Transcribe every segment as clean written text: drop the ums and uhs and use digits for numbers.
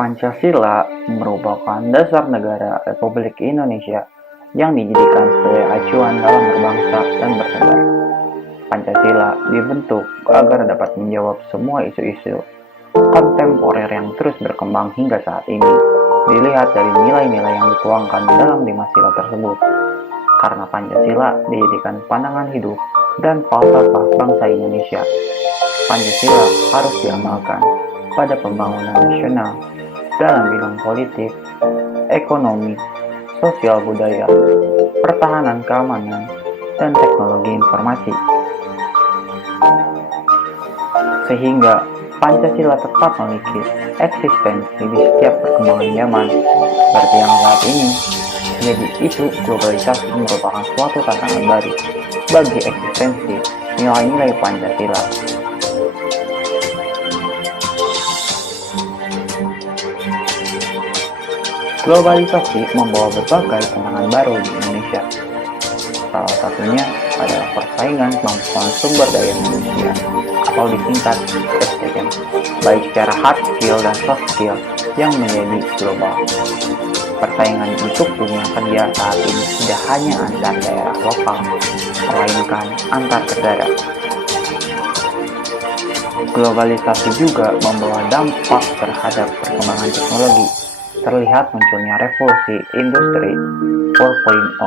Pancasila merupakan dasar negara Republik Indonesia yang dijadikan sebagai acuan dalam berbangsa dan bernegara. Pancasila dibentuk agar dapat menjawab semua isu-isu kontemporer yang terus berkembang hingga saat ini. Dilihat dari nilai-nilai yang dituangkan dalam 5 sila tersebut. Karena Pancasila dijadikan pandangan hidup dan falsafah bangsa Indonesia. Pancasila harus diamalkan pada pembangunan nasional dalam bidang politik, ekonomi, sosial budaya, pertahanan keamanan, dan teknologi informasi. Sehingga Pancasila tetap memiliki eksistensi di setiap perkembangan zaman, seperti yang saat ini. Jadi isu globalisasi merupakan suatu tantangan baru bagi eksistensi nilai-nilai Pancasila. Globalisasi membawa berbagai tantangan baru di Indonesia. Salah satunya adalah persaingan kemampuan sumber daya manusia atau disingkat SDM, baik secara hard skill dan soft skill yang menjadi global. Persaingan untuk dunia kerja saat ini tidak hanya antar daerah lokal, melainkan antar negara. Globalisasi juga membawa dampak terhadap perkembangan teknologi. Terlihat munculnya revolusi industri 4.0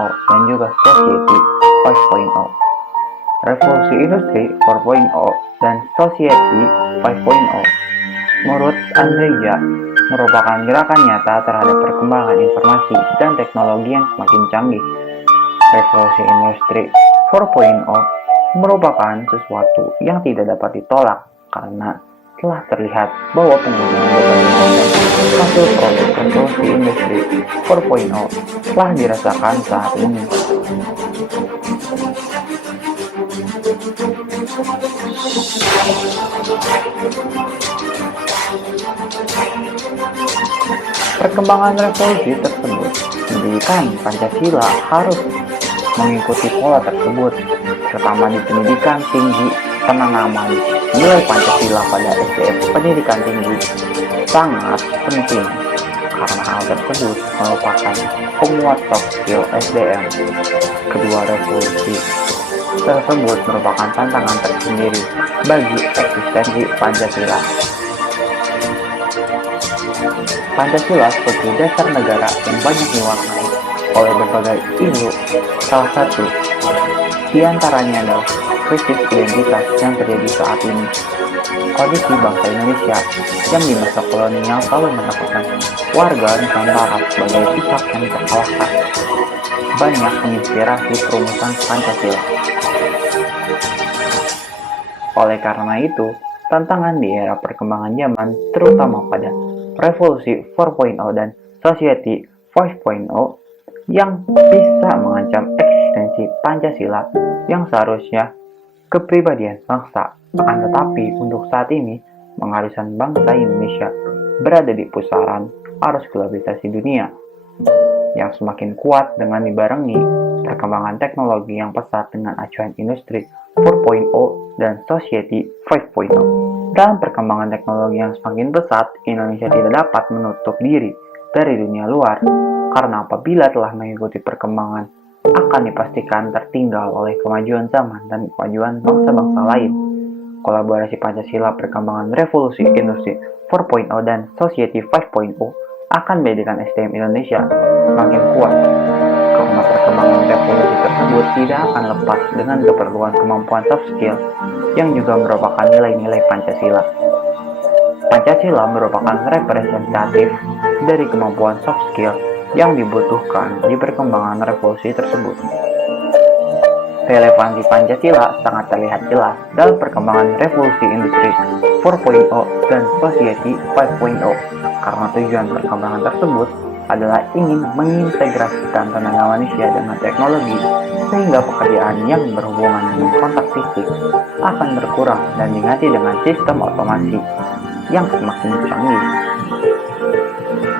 dan juga society 5.0. Revolusi industri 4.0 dan society 5.0 menurut Andreja merupakan gerakan nyata terhadap perkembangan informasi dan teknologi yang semakin canggih. Revolusi industri 4.0 merupakan sesuatu yang tidak dapat ditolak karena telah terlihat bahwa penggunaan hasil produk revolusi industri 4.0 telah dirasakan saat ini. Perkembangan revolusi tersebut menjadikan Pancasila harus mengikuti pola tersebut, terutama di pendidikan tinggi. Penanaman nilai Pancasila pada SDM pendidikan tinggi sangat penting karena hal tersebut merupakan penguat soft skill SDM. Kedua revolusi tersebut merupakan tantangan tersendiri bagi eksistensi Pancasila. Pancasila sebagai dasar negara yang banyak diwarnai oleh berbagai isu. Salah satu di antaranya adalah krisis identitas yang terjadi saat ini. Kondisi bangsa Indonesia yang di masa kolonial selalu menempatkan warga Nusantara sebagai pihak yang terkalahkan, banyak menginspirasi perumusan Pancasila. Oleh karena itu, tantangan di era perkembangan zaman, terutama pada revolusi 4.0 dan society 5.0 yang bisa mengancam eksistensi Pancasila yang seharusnya kepribadian bangsa. Akan tetapi untuk saat ini, mengharuskan bangsa Indonesia berada di pusaran arus globalisasi dunia yang semakin kuat dengan dibarengi perkembangan teknologi yang pesat dengan acuan industri 4.0 dan society 5.0. Dalam perkembangan teknologi yang semakin pesat, Indonesia tidak dapat menutup diri dari dunia luar, karena apabila telah mengikuti perkembangan, akan dipastikan tertinggal oleh kemajuan zaman dan kemajuan bangsa-bangsa lain. Kolaborasi Pancasila, perkembangan revolusi industri 4.0 dan society 5.0 akan menjadikan SDM Indonesia semakin kuat, karena perkembangan revolusi tersebut tidak akan lepas dengan keperluan kemampuan soft skill yang juga merupakan nilai-nilai Pancasila. Pancasila merupakan representatif dari kemampuan soft skill yang dibutuhkan di perkembangan revolusi tersebut. Relevansi Pancasila sangat terlihat jelas dalam perkembangan revolusi industri 4.0 dan society 5.0 karena tujuan perkembangan tersebut adalah ingin mengintegrasikan tenaga manusia dengan teknologi sehingga pekerjaan yang berhubungan dengan kontak fisik akan berkurang dan diganti dengan sistem otomasi yang semakin canggih,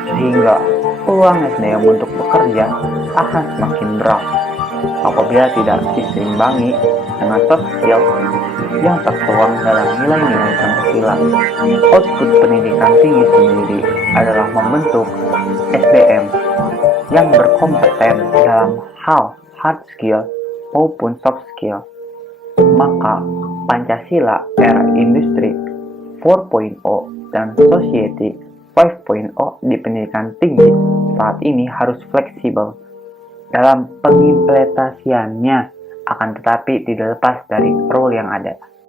sehingga peluang SDM untuk bekerja akan semakin berat apabila tidak diseimbangi dengan soft skill yang tertuang dalam nilai-nilai Pancasila. Output pendidikan tinggi sendiri adalah membentuk SDM yang berkompeten dalam hal hard skill maupun soft skill. Maka Pancasila era industri 4.0 dan society 5.0 di pendidikan tinggi saat ini harus fleksibel dalam pengimplementasiannya, akan tetapi tidak lepas dari role yang ada.